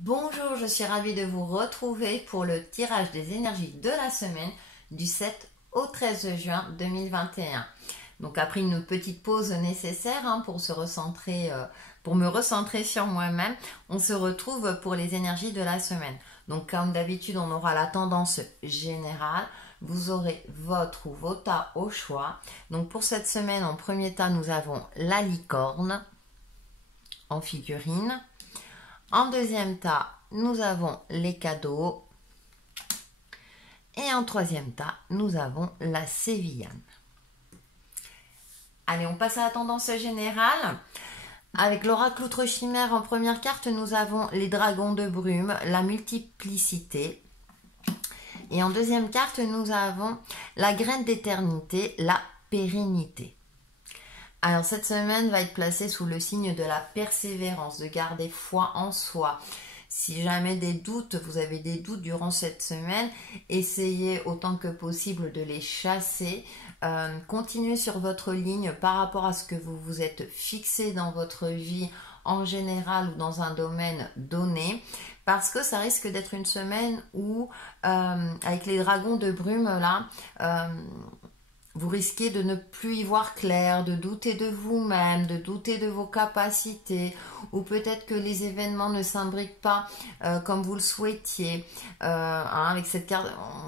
Bonjour, je suis ravie de vous retrouver pour le tirage des énergies de la semaine du 7 au 13 juin 2021. Donc après une petite pause nécessaire pour se recentrer, pour me recentrer sur moi-même, on se retrouve pour les énergies de la semaine. Donc comme d'habitude, on aura la tendance générale. Vous aurez votre ou vos tas au choix. Donc pour cette semaine, en premier tas, nous avons la licorne en figurine. En deuxième tas, nous avons les cadeaux. Et en troisième tas, nous avons la sévillane. Allez, on passe à la tendance générale. Avec l'oracle outre chimère en première carte, nous avons les dragons de brume, la multiplicité. Et en deuxième carte, nous avons la graine d'éternité, la pérennité. Alors cette semaine va être placée sous le signe de la persévérance, de garder foi en soi. Si jamais vous avez des doutes durant cette semaine, essayez autant que possible de les chasser. Continuez sur votre ligne par rapport à ce que vous vous êtes fixé dans votre vie en général ou dans un domaine donné. Parce que ça risque d'être une semaine où, avec les dragons de brume là, vous risquez de ne plus y voir clair, de douter de vous-même, de douter de vos capacités, ou peut-être que les événements ne s'imbriquent pas comme vous le souhaitiez. Avec cette carte,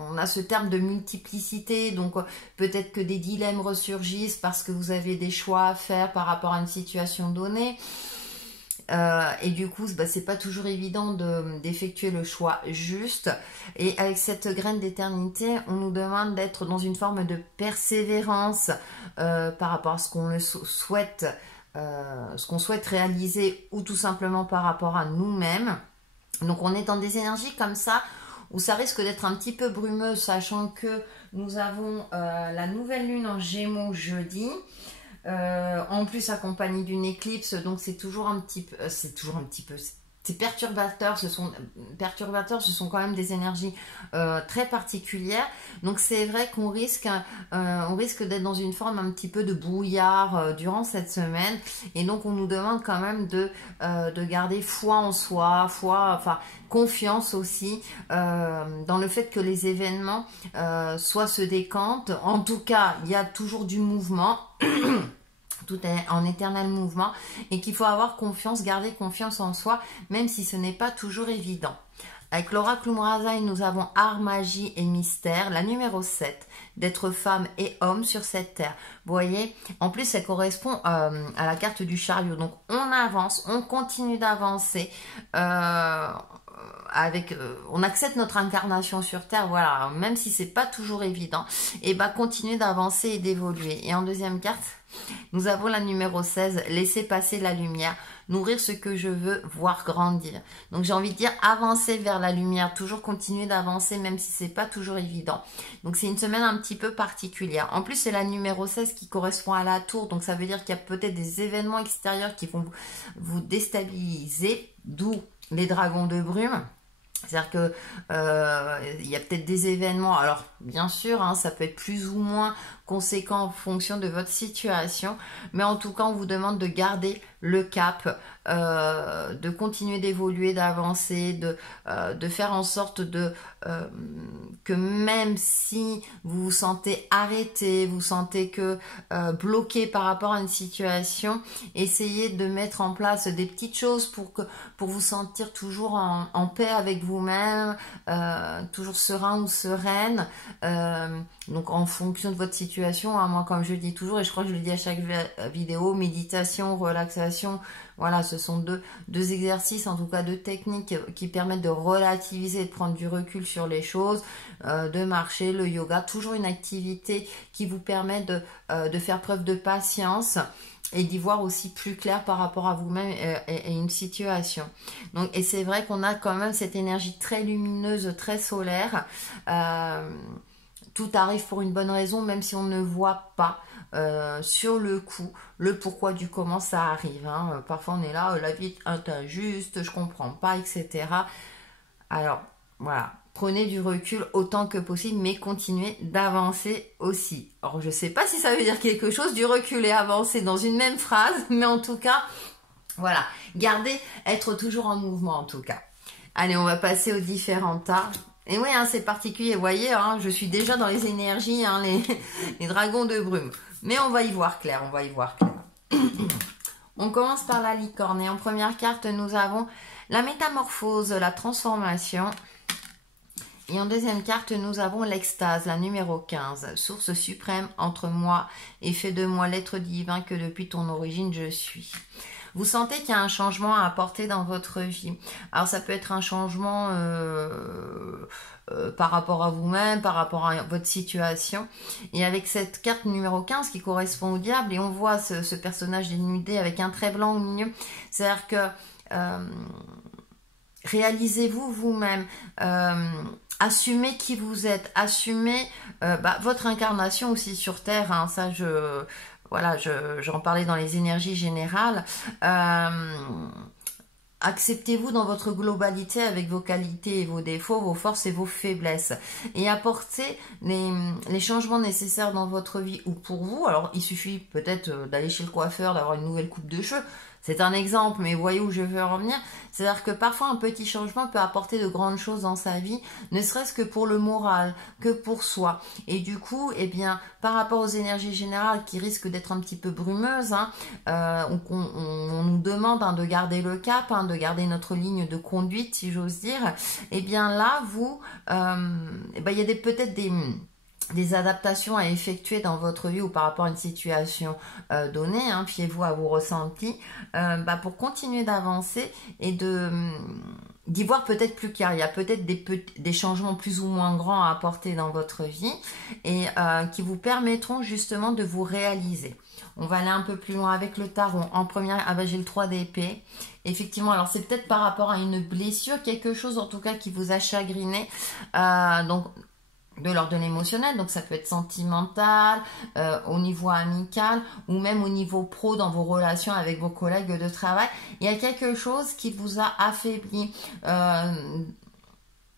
on a ce terme de multiplicité, donc peut-être que des dilemmes ressurgissent parce que vous avez des choix à faire par rapport à une situation donnée. Et du coup, c'est pas toujours évident d'effectuer le choix juste. Et avec cette graine d'éternité, on nous demande d'être dans une forme de persévérance par rapport à ce qu'on souhaite, réaliser, ou tout simplement par rapport à nous-mêmes. Donc on est dans des énergies comme ça où ça risque d'être un petit peu brumeux, sachant que nous avons la nouvelle lune en Gémeaux jeudi. En plus accompagné d'une éclipse, donc c'est toujours un petit peu, c'est perturbateur. Ce sont quand même des énergies très particulières. Donc c'est vrai qu'on risque d'être dans une forme un petit peu de brouillard durant cette semaine. Et donc on nous demande quand même de garder foi en soi, confiance aussi dans le fait que les événements soit se décantent. En tout cas, il y a toujours du mouvement. Tout est en éternel mouvement et qu'il faut avoir confiance, garder confiance en soi, même si ce n'est pas toujours évident. Avec l'oracle Umrazaï, nous avons art, magie et mystère, la numéro 7, d'être femme et homme sur cette terre. Vous voyez, en plus, ça correspond à la carte du chariot. Donc, on avance, on continue d'avancer. On accepte notre incarnation sur terre, voilà, même si c'est pas toujours évident, et continuer d'avancer et d'évoluer. Et en deuxième carte, nous avons la numéro 16, laisser passer la lumière, nourrir ce que je veux, voir grandir. Donc j'ai envie de dire avancer vers la lumière, toujours continuer d'avancer, même si c'est pas toujours évident. Donc c'est une semaine un petit peu particulière. En plus, c'est la numéro 16 qui correspond à la tour, donc ça veut dire qu'il y a peut-être des événements extérieurs qui vont vous déstabiliser, d'où les dragons de brume. C'est-à-dire que il y a peut-être des événements, alors bien sûr, ça peut être plus ou moins conséquent en fonction de votre situation, mais en tout cas, on vous demande de garder le cap, de continuer d'évoluer, d'avancer, de faire en sorte que même si vous vous sentez arrêté, vous sentez que bloqué par rapport à une situation, essayez de mettre en place des petites choses pour vous sentir toujours en paix avec vous-même, toujours serein ou sereine. Donc en fonction de votre situation, moi comme je le dis toujours, et je crois que je le dis à chaque vidéo, méditation, relaxation, voilà, ce sont deux exercices, en tout cas deux techniques qui permettent de relativiser, de prendre du recul sur les choses, de marcher, le yoga, toujours une activité qui vous permet de faire preuve de patience et d'y voir aussi plus clair par rapport à vous-même et une situation. Donc, et c'est vrai qu'on a quand même cette énergie très lumineuse, très solaire. Tout arrive pour une bonne raison, même si on ne voit pas sur le coup le pourquoi du comment ça arrive. Parfois on est là, la vie est injuste, je comprends pas, etc. Alors voilà, prenez du recul autant que possible, mais continuez d'avancer aussi. Alors je sais pas si ça veut dire quelque chose, du recul et avancer dans une même phrase, mais en tout cas, voilà, gardez, être toujours en mouvement en tout cas. Allez, on va passer aux différents tas. Et oui, hein, c'est particulier, vous voyez, hein, je suis déjà dans les énergies, hein, les dragons de brume. Mais on va y voir clair, on va y voir clair. On commence par la licorne. Et en première carte, nous avons la métamorphose, la transformation. Et en deuxième carte, nous avons l'extase, la numéro 15. Source suprême entre moi et fais de moi l'être divin que depuis ton origine je suis. Vous sentez qu'il y a un changement à apporter dans votre vie. Alors ça peut être un changement par rapport à vous-même, par rapport à votre situation. Et avec cette carte numéro 15 qui correspond au diable, et on voit ce personnage dénudé avec un trait blanc au milieu. C'est-à-dire que réalisez-vous vous-même. Assumez qui vous êtes. Assumez votre incarnation aussi sur Terre. Hein, ça, voilà, j'en parlais dans les énergies générales. Acceptez-vous dans votre globalité avec vos qualités et vos défauts, vos forces et vos faiblesses. Et apportez les changements nécessaires dans votre vie ou pour vous. Alors, il suffit peut-être d'aller chez le coiffeur, d'avoir une nouvelle coupe de cheveux. C'est un exemple, mais vous voyez où je veux en venir. C'est-à-dire que parfois un petit changement peut apporter de grandes choses dans sa vie, ne serait-ce que pour le moral, que pour soi. Et du coup, eh bien, par rapport aux énergies générales qui risquent d'être un petit peu brumeuses, hein, on nous demande de garder le cap, de garder notre ligne de conduite, si j'ose dire. Eh bien là, il y a peut-être des adaptations à effectuer dans votre vie ou par rapport à une situation donnée, hein, fiez-vous à vos ressentis, pour continuer d'avancer et d'y voir peut-être plus clair. Il y a peut-être des changements plus ou moins grands à apporter dans votre vie et qui vous permettront justement de vous réaliser. On va aller un peu plus loin avec le tarot. En première, j'ai le 3 d'épée. Effectivement, alors c'est peut-être par rapport à une blessure, quelque chose en tout cas qui vous a chagriné. Donc, de l'ordre de l'émotionnel, donc ça peut être sentimental, au niveau amical ou même au niveau pro dans vos relations avec vos collègues de travail. Il y a quelque chose qui vous a affaibli.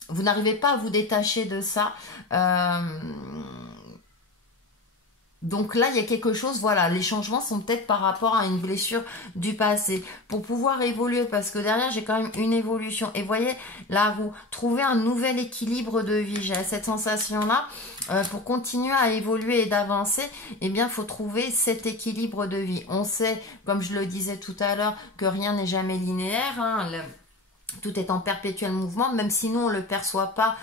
Vous n'arrivez pas à vous détacher de ça. Donc là, il y a quelque chose, voilà, les changements sont peut-être par rapport à une blessure du passé. Pour pouvoir évoluer, parce que derrière, j'ai quand même une évolution. Et voyez, la roue, trouver un nouvel équilibre de vie. J'ai cette sensation-là, pour continuer à évoluer et d'avancer, eh bien, il faut trouver cet équilibre de vie. On sait, comme je le disais tout à l'heure, que rien n'est jamais linéaire, hein, tout est en perpétuel mouvement, même si nous on ne le perçoit pas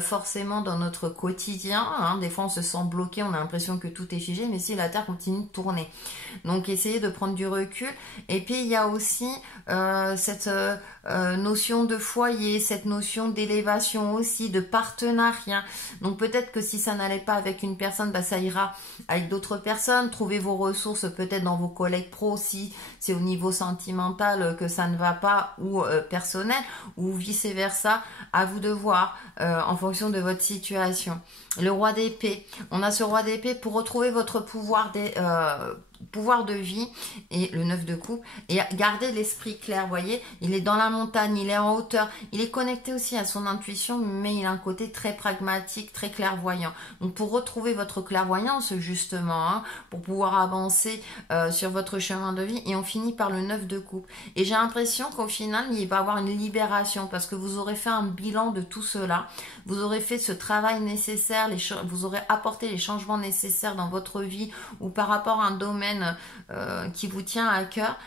forcément dans notre quotidien, hein. Des fois on se sent bloqué, on a l'impression que tout est figé, mais si la Terre continue de tourner. Donc essayez de prendre du recul. Et puis il y a aussi cette notion de foyer, cette notion d'élévation aussi, de partenariat. Donc peut-être que si ça n'allait pas avec une personne, ça ira avec d'autres personnes. Trouvez vos ressources peut-être dans vos collègues pro si c'est au niveau sentimental que ça ne va pas ou personnel ou vice versa, à vous de voir en fonction de votre situation. Le roi d'épée, on a ce roi d'épée pour retrouver votre pouvoir de vie et le 9 de coupe et garder l'esprit clair, voyez, il est dans la montagne, il est en hauteur, il est connecté aussi à son intuition, mais il a un côté très pragmatique, très clairvoyant. Donc pour retrouver votre clairvoyance justement, hein, pour pouvoir avancer sur votre chemin de vie, et on finit par le 9 de coupe. Et j'ai l'impression qu'au final il va y avoir une libération parce que vous aurez fait un bilan de tout cela, vous aurez fait ce travail nécessaire, vous aurez apporté les changements nécessaires dans votre vie ou par rapport à un domaine qui vous tient à cœur,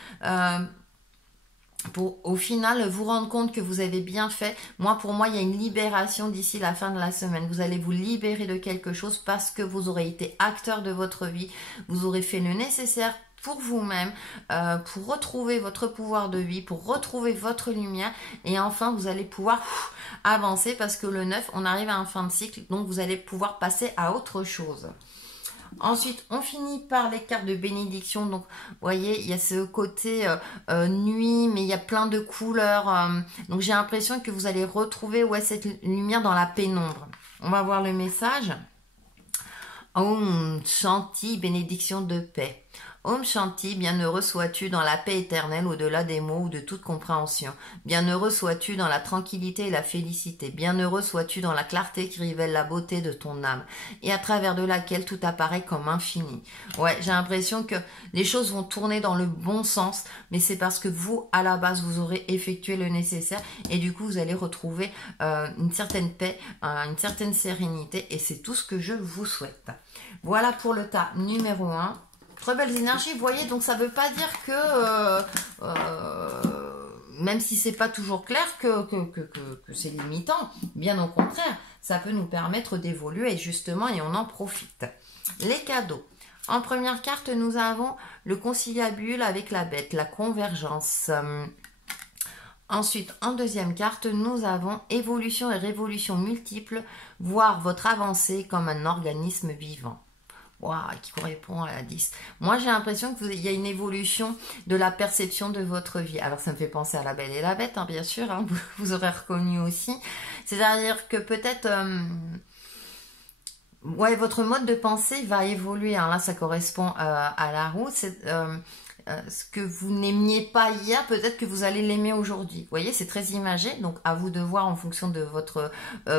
pour au final vous rendre compte que vous avez bien fait. Pour moi, il y a une libération d'ici la fin de la semaine. Vous allez vous libérer de quelque chose parce que vous aurez été acteur de votre vie, vous aurez fait le nécessaire pour vous-même, pour retrouver votre pouvoir de vie, pour retrouver votre lumière, et enfin vous allez pouvoir avancer parce que le 9, on arrive à un fin de cycle, donc vous allez pouvoir passer à autre chose. Ensuite, on finit par les cartes de bénédiction. Donc, vous voyez, il y a ce côté nuit, mais il y a plein de couleurs. Donc, j'ai l'impression que vous allez retrouver cette lumière dans la pénombre. On va voir le message. Om Shanti, bénédiction de paix. Om Shanti, bienheureux sois-tu dans la paix éternelle au-delà des mots ou de toute compréhension. Bienheureux sois-tu dans la tranquillité et la félicité. Bienheureux sois-tu dans la clarté qui révèle la beauté de ton âme et à travers de laquelle tout apparaît comme infini. Ouais, j'ai l'impression que les choses vont tourner dans le bon sens, mais c'est parce que vous, à la base, vous aurez effectué le nécessaire et du coup, vous allez retrouver une certaine paix, une certaine sérénité et c'est tout ce que je vous souhaite. Voilà pour le tas numéro 1. Très belles énergies, vous voyez, donc ça ne veut pas dire que, même si c'est pas toujours clair, que c'est limitant. Bien au contraire, ça peut nous permettre d'évoluer justement et on en profite. Les cadeaux. En première carte, nous avons le conciliabule avec la bête, la convergence. Ensuite, en deuxième carte, nous avons évolution et révolution multiples, voir votre avancée comme un organisme vivant. Wow, qui correspond à la 10. Moi, j'ai l'impression qu'il y a une évolution de la perception de votre vie. Alors, ça me fait penser à la Belle et la Bête, hein, bien sûr. Hein, vous aurez reconnu aussi. C'est-à-dire que peut-être... ouais, votre mode de pensée va évoluer. Hein. Là, ça correspond à la roue. C'est... ce que vous n'aimiez pas hier, peut-être que vous allez l'aimer aujourd'hui. Vous voyez, c'est très imagé, donc à vous de voir en fonction de votre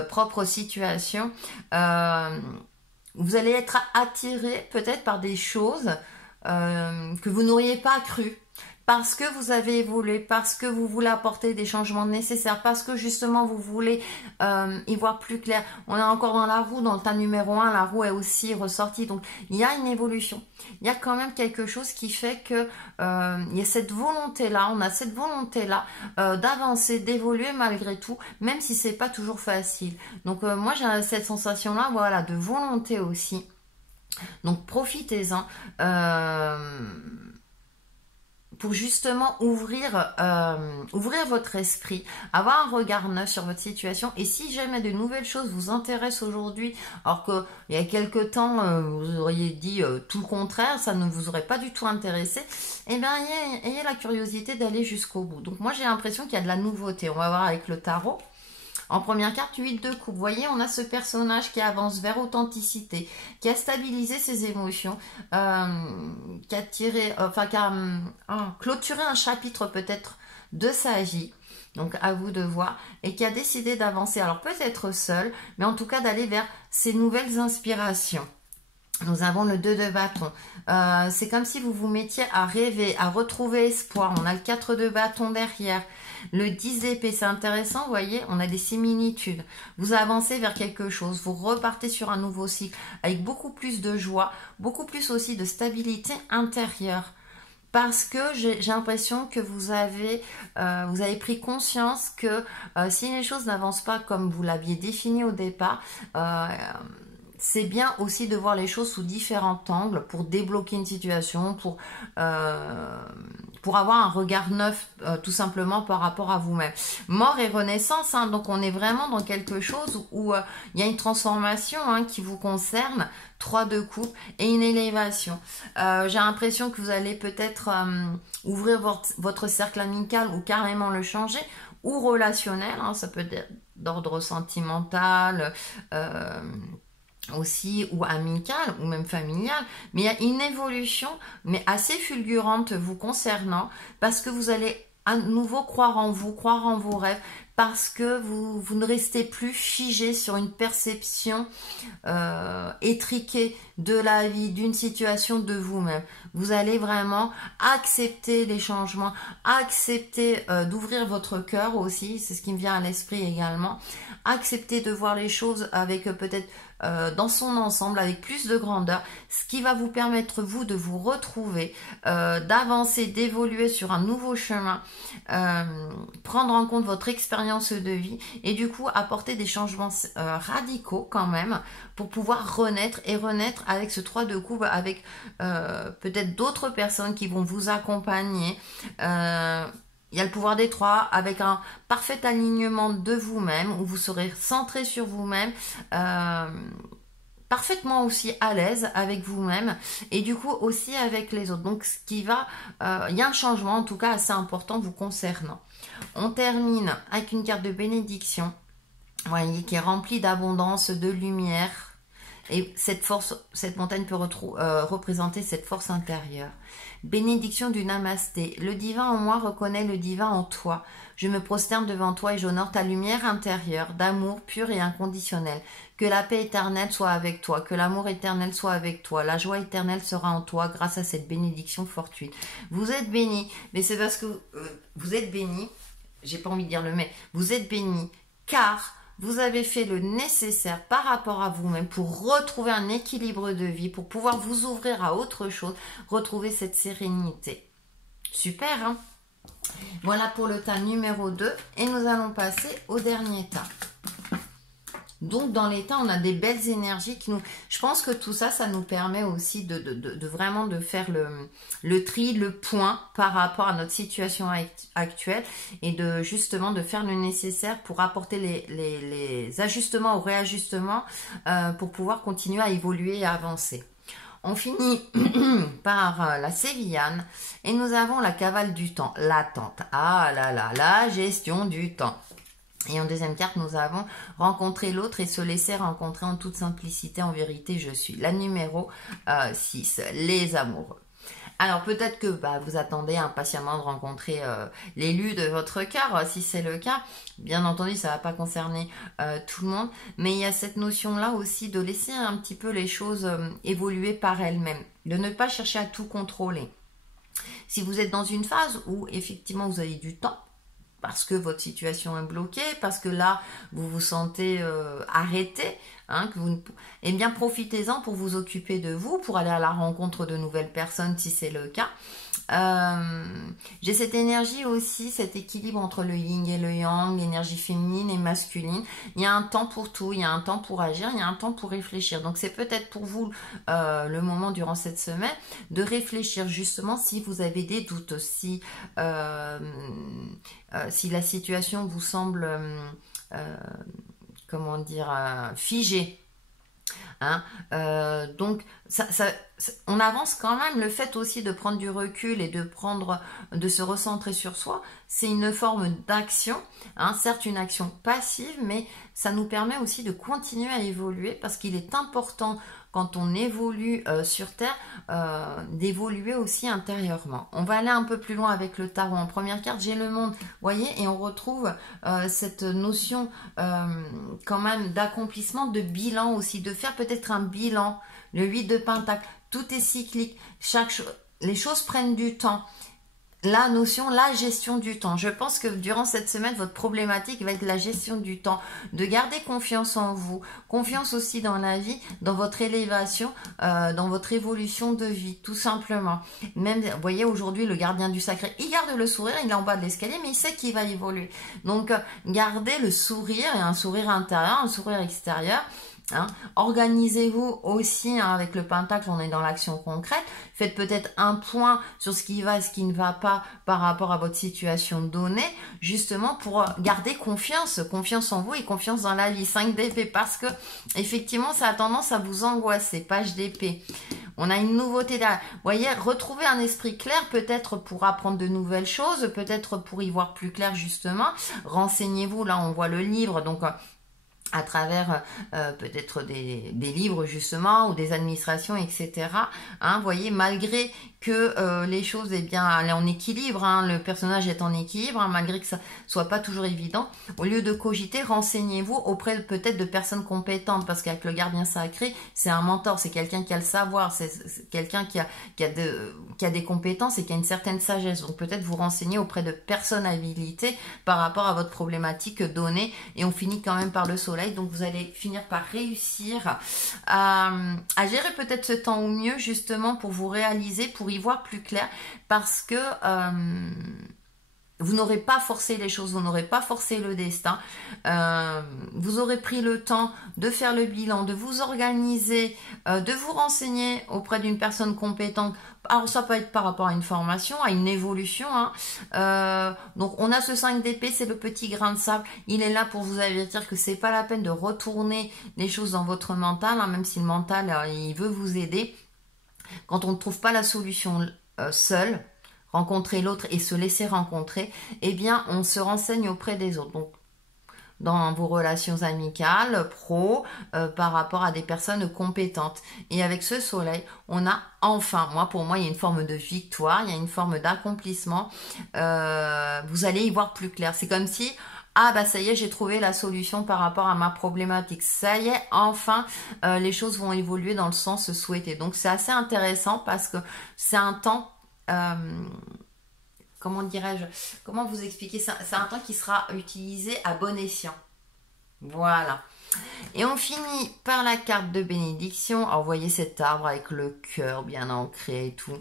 propre situation. Vous allez être attiré peut-être par des choses que vous n'auriez pas cru. Parce que vous avez évolué, parce que vous voulez apporter des changements nécessaires, parce que justement vous voulez y voir plus clair. On est encore dans la roue, dans le tas numéro 1, la roue est aussi ressortie. Donc il y a une évolution. Il y a quand même quelque chose qui fait que il y a cette volonté-là, on a cette volonté-là d'avancer, d'évoluer malgré tout, même si c'est pas toujours facile. Donc moi j'ai cette sensation-là, voilà, de volonté aussi. Donc profitez-en. Pour justement ouvrir votre esprit, avoir un regard neuf sur votre situation. Et si jamais de nouvelles choses vous intéressent aujourd'hui, alors qu'il y a quelque temps, vous auriez dit tout le contraire, ça ne vous aurait pas du tout intéressé, eh bien, ayez la curiosité d'aller jusqu'au bout. Donc moi, j'ai l'impression qu'il y a de la nouveauté. On va voir avec le tarot. En première carte, 8 de coupe. Vous voyez, on a ce personnage qui avance vers authenticité, qui a stabilisé ses émotions, qui a tiré, qui a clôturé un chapitre peut-être de sa vie. Donc à vous de voir. Et qui a décidé d'avancer. Alors peut-être seul, mais en tout cas d'aller vers ses nouvelles inspirations. Nous avons le 2 de bâton. C'est comme si vous vous mettiez à rêver, à retrouver espoir. On a le 4 de bâton derrière. Le 10 d'épée, c'est intéressant, vous voyez, on a des similitudes. Vous avancez vers quelque chose, vous repartez sur un nouveau cycle avec beaucoup plus de joie, beaucoup plus aussi de stabilité intérieure. Parce que j'ai l'impression que vous avez pris conscience que si les choses n'avancent pas comme vous l'aviez défini au départ, c'est bien aussi de voir les choses sous différents angles pour débloquer une situation, pour avoir un regard neuf tout simplement par rapport à vous-même. Mort et renaissance, hein, donc on est vraiment dans quelque chose où il y a une transformation qui vous concerne, 3 de coupe et une élévation. J'ai l'impression que vous allez peut-être ouvrir votre cercle amical ou carrément le changer, ou relationnel, hein, ça peut être d'ordre sentimental, aussi, ou amicale ou même familiale, mais il y a une évolution mais assez fulgurante vous concernant, parce que vous allez à nouveau croire en vous, croire en vos rêves, parce que vous ne restez plus figé sur une perception étriquée de la vie, d'une situation, de vous-même. Vous allez vraiment accepter les changements, accepter d'ouvrir votre cœur aussi, c'est ce qui me vient à l'esprit également, accepter de voir les choses avec peut-être dans son ensemble, avec plus de grandeur, ce qui va vous permettre vous de vous retrouver, d'avancer, d'évoluer sur un nouveau chemin, prendre en compte votre expérience de vie et du coup apporter des changements radicaux quand même pour pouvoir renaître et renaître avec ce 3 de coupe, avec peut-être d'autres personnes qui vont vous accompagner. Il y a le pouvoir des 3 avec un parfait alignement de vous-même où vous serez centré sur vous-même, parfaitement aussi à l'aise avec vous-même et du coup aussi avec les autres. Donc ce qui va, il y a un changement en tout cas assez important vous concernant. On termine avec une carte de bénédiction, vous voyez, qui est remplie d'abondance, de lumière Et cette force, cette montagne peut représenter cette force intérieure. Bénédiction du Namasté. Le divin en moi reconnaît le divin en toi. Je me prosterne devant toi et j'honore ta lumière intérieure, d'amour pur et inconditionnel. Que la paix éternelle soit avec toi, que l'amour éternel soit avec toi, la joie éternelle sera en toi grâce à cette bénédiction fortuite. Vous êtes bénis, mais c'est parce que vous êtes bénis, j'ai pas envie de dire le mais, vous êtes bénis, car vous avez fait le nécessaire par rapport à vous-même pour retrouver un équilibre de vie, pour pouvoir vous ouvrir à autre chose, retrouver cette sérénité. Super, hein? Voilà pour le tas numéro 2 et nous allons passer au dernier tas. Donc dans les tas, on a des belles énergies qui nous... Je pense que tout ça, ça nous permet aussi de vraiment de faire le tri, le point par rapport à notre situation actuelle et de justement de faire le nécessaire pour apporter les ajustements ou réajustements pour pouvoir continuer à évoluer et à avancer. On finit par la sévillane et nous avons la cavale du temps, l'attente. Ah là là, la gestion du temps. Et en deuxième carte, nous avons rencontrer l'autre et se laisser rencontrer en toute simplicité, en vérité, je suis. La numéro 6, les amoureux. Alors peut-être que vous attendez impatiemment de rencontrer l'élu de votre cœur, si c'est le cas. Bien entendu, ça ne va pas concerner tout le monde, mais il y a cette notion-là aussi de laisser un petit peu les choses évoluer par elles-mêmes, de ne pas chercher à tout contrôler. Si vous êtes dans une phase où effectivement vous avez du temps, parce que votre situation est bloquée, parce que là, vous vous sentez arrêté, hein, eh bien, profitez-en pour vous occuper de vous, pour aller à la rencontre de nouvelles personnes, si c'est le cas. J'ai cette énergie aussi, cet équilibre entre le yin et le yang, l'énergie féminine et masculine. Il y a un temps pour tout, il y a un temps pour agir, il y a un temps pour réfléchir. Donc, c'est peut-être pour vous le moment durant cette semaine de réfléchir justement si vous avez des doutes, si la situation vous semble, comment dire, figée. Hein, donc on avance quand même. Le fait aussi de prendre du recul et de se recentrer sur soi, c'est une forme d'action, hein, certes une action passive, mais ça nous permet aussi de continuer à évoluer parce qu'il est important quand on évolue sur Terre, d'évoluer aussi intérieurement. On va aller un peu plus loin avec le tarot. En première carte, j'ai le monde, voyez, et on retrouve cette notion quand même d'accomplissement, de bilan aussi, de faire peut-être un bilan. Le 8 de Pentacle, tout est cyclique, les choses prennent du temps. La gestion du temps. Je pense que durant cette semaine, votre problématique va être la gestion du temps, de garder confiance en vous, confiance aussi dans la vie, dans votre élévation, dans votre évolution de vie, tout simplement. Même, vous voyez, aujourd'hui, le gardien du sacré, il garde le sourire, il est en bas de l'escalier, mais il sait qu'il va évoluer. Donc, gardez le sourire, et un sourire intérieur, un sourire extérieur. Hein. Organisez-vous aussi, hein, avec le pentacle, on est dans l'action concrète. Faites peut-être un point sur ce qui va et ce qui ne va pas par rapport à votre situation donnée, justement pour garder confiance en vous et confiance dans la vie. 5 d'épée, parce que effectivement ça a tendance à vous angoisser. Page d'épée. On a une nouveauté là. Vous voyez, retrouver un esprit clair, peut-être pour apprendre de nouvelles choses, peut-être pour y voir plus clair justement. Renseignez-vous, là on voit le livre, donc à travers peut-être des livres justement ou des administrations, etc. Hein, voyez, malgré que les choses, eh bien, elle est en équilibre, hein, le personnage est en équilibre, hein, malgré que ça soit pas toujours évident. Au lieu de cogiter, renseignez-vous auprès peut-être de personnes compétentes, parce qu'avec le gardien sacré, c'est un mentor, c'est quelqu'un qui a le savoir, c'est quelqu'un qui a des compétences et qui a une certaine sagesse. Donc peut-être vous renseigner auprès de personnes habilitées par rapport à votre problématique donnée, et on finit quand même par le soleil, donc vous allez finir par réussir à gérer peut-être ce temps au mieux, justement pour vous réaliser, pour y voir plus clair, parce que vous n'aurez pas forcé les choses, vous n'aurez pas forcé le destin, vous aurez pris le temps de faire le bilan, de vous organiser, de vous renseigner auprès d'une personne compétente. Alors ça peut être par rapport à une formation, à une évolution, hein. Donc on a ce 5 d'épée, c'est le petit grain de sable, il est là pour vous avertir que c'est pas la peine de retourner les choses dans votre mental, hein, même si le mental il veut vous aider. Quand on ne trouve pas la solution seul, rencontrer l'autre et se laisser rencontrer, eh bien on se renseigne auprès des autres. Donc dans vos relations amicales, pro, par rapport à des personnes compétentes. Et avec ce soleil, on a enfin, pour moi, il y a une forme de victoire, il y a une forme d'accomplissement. Vous allez y voir plus clair. C'est comme si, ah bah ça y est, j'ai trouvé la solution par rapport à ma problématique. Ça y est, enfin, les choses vont évoluer dans le sens souhaité. Donc c'est assez intéressant parce que c'est un temps... comment dirais-je, comment vous expliquer ça? C'est un temps qui sera utilisé à bon escient. Voilà. Et on finit par la carte de bénédiction. Alors, vous voyez cet arbre avec le cœur bien ancré et tout.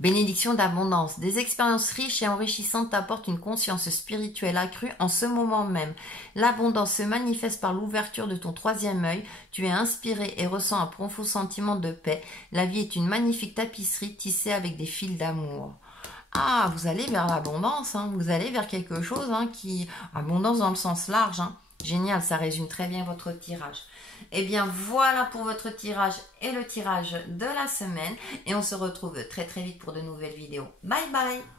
Bénédiction d'abondance. Des expériences riches et enrichissantes t'apportent une conscience spirituelle accrue en ce moment même. L'abondance se manifeste par l'ouverture de ton troisième œil. Tu es inspiré et ressens un profond sentiment de paix. La vie est une magnifique tapisserie tissée avec des fils d'amour. Ah, vous allez vers l'abondance, hein. Vous allez vers quelque chose qui... Abondance dans le sens large, hein. Génial, ça résume très bien votre tirage. Eh bien, voilà pour votre tirage et le tirage de la semaine. Et on se retrouve très très vite pour de nouvelles vidéos. Bye bye!